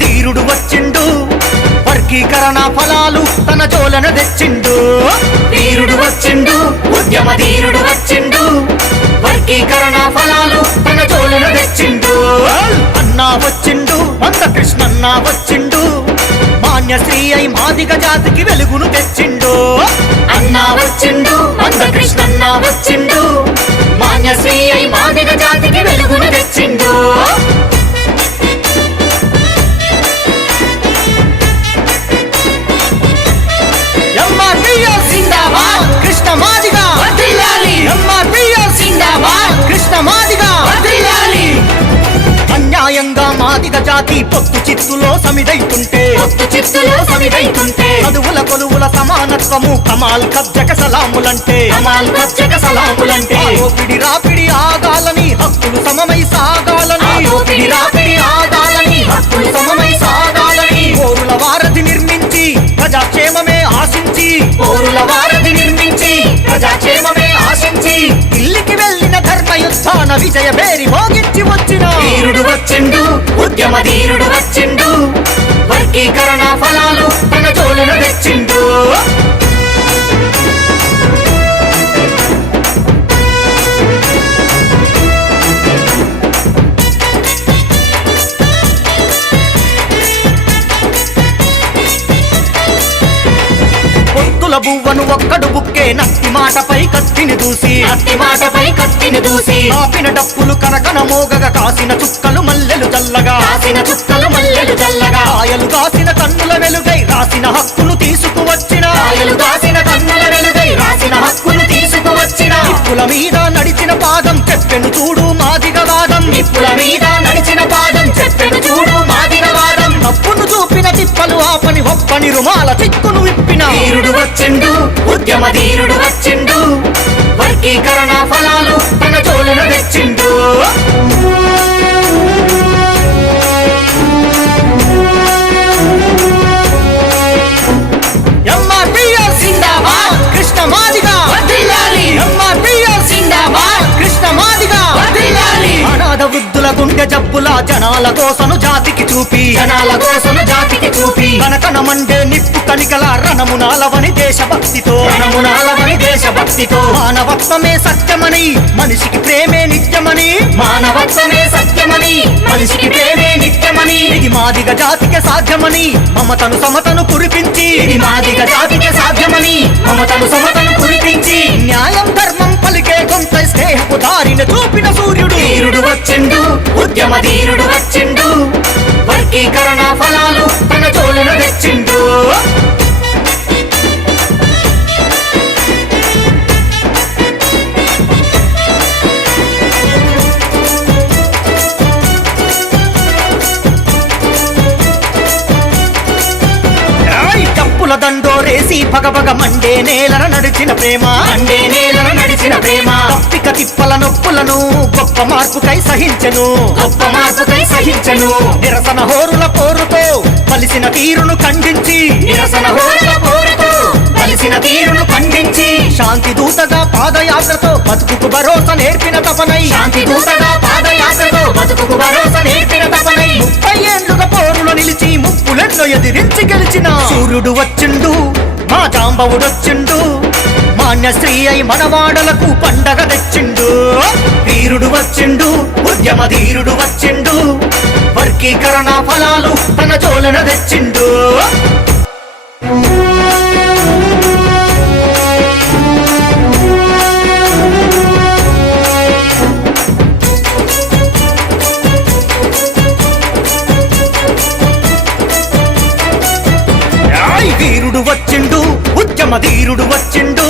ధీరుడు వచ్చిండు వర్గీకరణ ఫలాలు తన జోలన తెచ్చిండు ధీరుడు వచ్చిండు ఉద్యమ ధీరుడు వచ్చిండు వర్గీకరణ ఫలాలు తన జోలన తెచ్చిండు అన్నా వచ్చిండు మందకృష్ణన్న వచ్చిండు మాన్యశ్రీ అయి మాదిగ జాతికి వెలుగును తెచ్చిండు అన్నా వచ్చిండు మందకృష్ణన్న వచ్చిండు మాన్యశ్రీ అయి మాదిగ జాతికి వెలుగును తెచ్చిండు కృష్ణ మాదిగా కృష్ణ మాదిగా అన్యాయంగా మాదిగ జాతి పొత్తు చిత్తులో సమిదైతుంటే చదువుల కొలువుల సమానత్వము కమాల్ కబ్జక సలాములంటే ఓపిడి రాపిడి ఆగాలని హక్కులు సమమై సాగాలని పౌరుల వారధి నిర్మించి ప్రజాక్షేమమే ఆశించి ఇల్లికి వెళ్ళిన ధర్మయుద్ధాన విజయ బేరి మోగించి వచ్చిన ధీరుడు వచ్చిండు ఉద్యమ ధీరుడు వచ్చిండు వర్గీకరణ ఫలాలు తన జోలన తెచ్చిండు బువ్వను ఒక్కడు బుక్కే నత్తి మాటపై కత్తిని దూసి ఆపిన డప్పులు కనకన మోగగా కాసిన చుక్కలు మల్లెలు చల్లగా ఆయలు కాసిన కన్నుల వెలుగై రాసిన హక్కును తీసుకువచ్చిన నిప్పుల మీద నడిచిన పాదం చెప్పెను చూడు మాదిగ వాదం తప్పును చూపిన తిప్పలు ఆపని ఒప్పని రుమాల చిక్కును విప్పిన ధీరుడు వచ్చిండు ఉద్యమ ధీరుడు వచ్చిండు వర్గీకరణ ఫలాలు తన జోలన తెచ్చిండు కృష్ణ మాదిగా కృష్ణ మాదిగా అనాథ వృద్ధుల గుండె జబ్బుల జనాల కోసను జాతికి చూపి కనకన మండే నిప్పు కనికల రణమునాలవని దేశభక్తితో మానవత్వమే సత్యమని మనిషికి ప్రేమే నిత్యమని ఇది మాదిగ జాతికి సాధ్యమని మమతను సమతను కురిపించి న్యాయం ధర్మం పలికే గొంత స్నేహపు దారిన చూపిన సూర్యుడు ధీరుడు వచ్చిండు ఉద్యమ ధీరుడు వచ్చిండు వర్గీకరణ ఫలాలు తన జోలన తెచ్చిండు దండోరేసి భగభగ మండే నేలన నడిచిన ప్రేమ తప్పిక తిప్పల నొప్పులను గొప్ప మార్పుకై సహించెను నిరసన హోరుల పోరుతో కలిసిన తీరును ఖండించి శాంతి దూతగా పాదయాత్రతో బతుకుకు భరోసా నేర్పిన తపనై 30 ఏళ్లుగా పోరులో నిలిచి ముప్పులెన్నో ఎదిరించి గెలిచిన సూర్యుడు వచ్చిండు మా జాంబవుడొచ్చిండు మాన్యశ్రీ అయి మనవాడలకు పండగ తెచ్చిండు ధీరుడు వచ్చిండు ఉద్యమ ధీరుడు వచ్చిండు వర్గీకరణ ఫలాలు తన జోలన తెచ్చిండు ధీరుడు వచ్చిండు ఉద్యమ ధీరుడు వచ్చిండు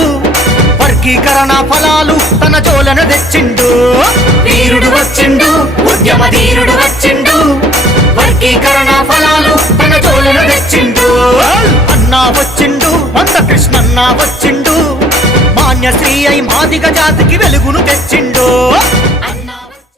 వర్గీకరణ ఫలాలు తన జోలన తెచ్చిండు ధీరుడు వచ్చిండు ఉద్యమ ధీరుడు వచ్చిండు వర్గీకరణ ఫలాలు తన జోలన తెచ్చిండు అన్నా వచ్చిండు మందకృష్ణన్న వచ్చిండు మాన్యశ్రీ అయి మాదిగ జాతికి వెలుగును తెచ్చిండు